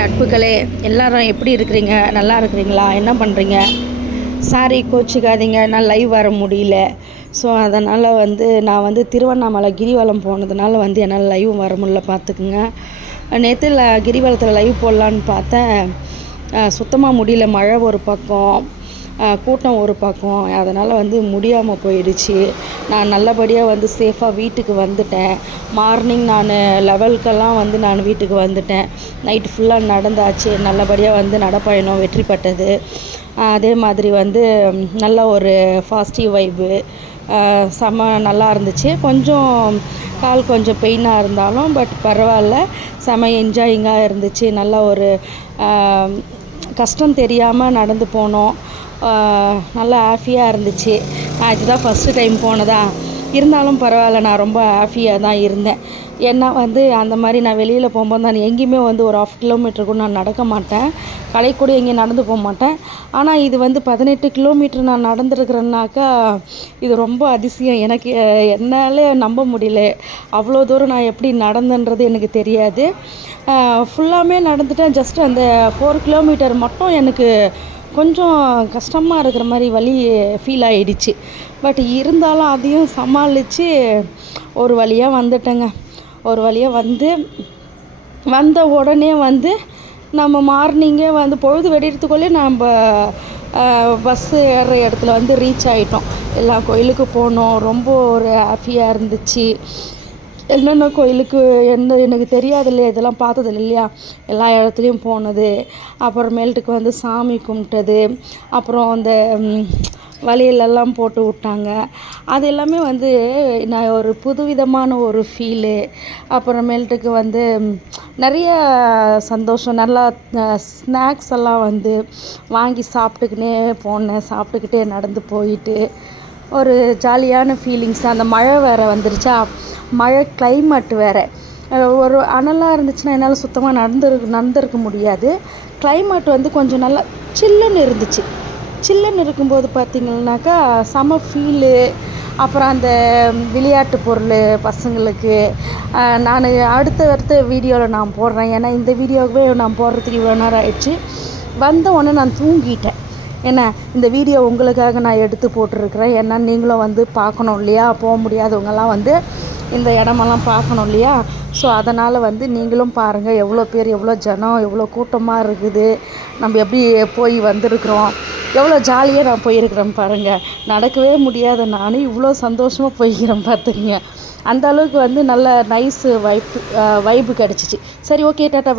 நட்புகளே, எல்லாரும் எப்படி இருக்கிறீங்க? நல்லா இருக்கிறீங்களா? என்ன பண்ணுறீங்க? சாரி கோச்சிக்காதீங்க, நான் லைவ் வர முடியல. ஸோ அதனால் நான் திருவண்ணாமலை கிரிவலம் போனதுனால என்னால் லைவ் வர முடியல, பார்த்துக்குங்க. நேற்று கிரிவலத்தில் லைவ் போடலான்னு பார்த்தேன், சுத்தமாக முடியல. மழை ஒரு பக்கம், கூட்டம் ஒரு பக்கம், அதனால் முடியாமல் போயிடுச்சு. நான் நல்லபடியாக சேஃபாக வீட்டுக்கு வந்துட்டேன். மார்னிங் நான் 11க்கெல்லாம் நான் வீட்டுக்கு வந்துட்டேன். நைட்டு ஃபுல்லாக நடந்தாச்சு. நல்லபடியாக நடைப்பயணம் வெற்றி பெற்றது. அதே மாதிரி நல்ல ஒரு பாசிட்டிவ் வைப்பு, செம்ம நல்லா இருந்துச்சு. கொஞ்சம் கால் கொஞ்சம் பெயினாக இருந்தாலும் பட் பரவாயில்ல, செம்ம என்ஜாயிங்காக இருந்துச்சு. நல்ல ஒரு கஷ்டம் தெரியாமல் நடந்து போனோம். நல்லா ஹாப்பியாக இருந்துச்சு. நான் இதுதான் ஃபஸ்ட்டு டைம் போனதா இருந்தாலும் பரவாயில்ல, நான் ரொம்ப ஹாப்பியாக தான் இருந்தேன். ஏன்னா அந்த மாதிரி நான் வெளியில் போகும்போது நான் எங்கேயுமே ஒரு 1/2 கிலோமீட்டர் கூட நான் நடக்க மாட்டேன். கடைக்கு கூட எங்கேயும் நடந்து போக மாட்டேன். ஆனால் இது 18 கிலோமீட்டர் நான் நடந்துருக்கிறேன்னாக்கா இது ரொம்ப அதிசயம். எனக்கு என்னால் நம்ப முடியல. அவ்வளோ தூரம் நான் எப்படி நடந்தேன்றது எனக்கு தெரியாது. ஃபுல்லாமே நடந்துட்டேன். ஜஸ்ட் அந்த 4 கிலோமீட்டர் மட்டும் எனக்கு கொஞ்சம் கஷ்டமாக இருக்கிற மாதிரி வலி ஃபீல் ஆகிடுச்சு. பட் இருந்தாலும் அதையும் சமாளித்து ஒரு வழியாக வந்துட்டேங்க. ஒரு வழியாக வந்த உடனே நம்ம மார்னிங்கே பொழுது வெடிக்கிறதுக்குள்ளே நம்ம பஸ்ஸு ஏறுற இடத்துல ரீச் ஆகிட்டோம். எல்லா கோயிலுக்கு போனோம். ரொம்ப ஒரு ஹாப்பியாக இருந்துச்சு. என்னென்ன கோயிலுக்கு எனக்கு தெரியாது இல்லையா, இதெல்லாம் பார்த்தது இல்லையா, எல்லா இடத்துலையும் போனது. அப்புறமேல்ட்டுக்கு சாமி கும்பிட்டது. அப்புறம் அந்த வளையலெல்லாம் போட்டு விட்டாங்க. அது எல்லாமே நான் ஒரு புதுவிதமான ஒரு ஃபீலு. அப்புறமேல்ட்டுக்கு நிறைய சந்தோஷம். நல்லா ஸ்நாக்ஸ் எல்லாம் வாங்கி சாப்பிட்டுக்கினே போனேன். சாப்பிட்டுக்கிட்டே நடந்து போயிட்டு ஒரு ஜாலியான ஃபீலிங்ஸ். அந்த மழை வேறு வந்துருச்சா, மழை கிளைமேட் வேறு. ஒரு அனலாக இருந்துச்சுன்னா என்னால் சுத்தமாக நடந்திருக்க முடியாது. கிளைமேட் கொஞ்சம் நல்லா சில்லுன்னு இருந்துச்சு. சில்லுன்னு இருக்கும்போது பார்த்திங்கன்னாக்கா செம ஃபீலு. அப்புறம் அந்த விளையாட்டு பொருள் பசங்களுக்கு நான் அடுத்த வீடியோவில் நான் போடுறேன். ஏன்னா இந்த வீடியோவே நான் போடுறதுக்கு இவ்வளோ நேரம் ஆயிடுச்சு. வந்த உடனே நான் தூங்கிட்டேன். ஏன்னா இந்த வீடியோ உங்களுக்காக நான் எடுத்து போட்டிருக்கிறேன். ஏன்னா நீங்களும் பார்க்கணும் இல்லையா, போக முடியாதவங்கெல்லாம் இந்த இடமெல்லாம் பார்க்கணும் இல்லையா. ஸோ அதனால் நீங்களும் பாருங்கள், எவ்வளோ பேர், எவ்வளோ ஜனம், எவ்வளோ கூட்டமாக இருக்குது. நம்ம எப்படி போய் வந்திருக்கிறோம், எவ்வளோ ஜாலியாக நான் போயிருக்கிறேன் பாருங்கள். நடக்கவே முடியாத நானும் இவ்வளோ சந்தோஷமாக போய்க்கிறேன், பார்த்துக்குங்க. அந்த அளவுக்கு நல்ல நைஸ் வைப்பு கிடச்சிச்சு. சரி, ஓகே, டாட்டா.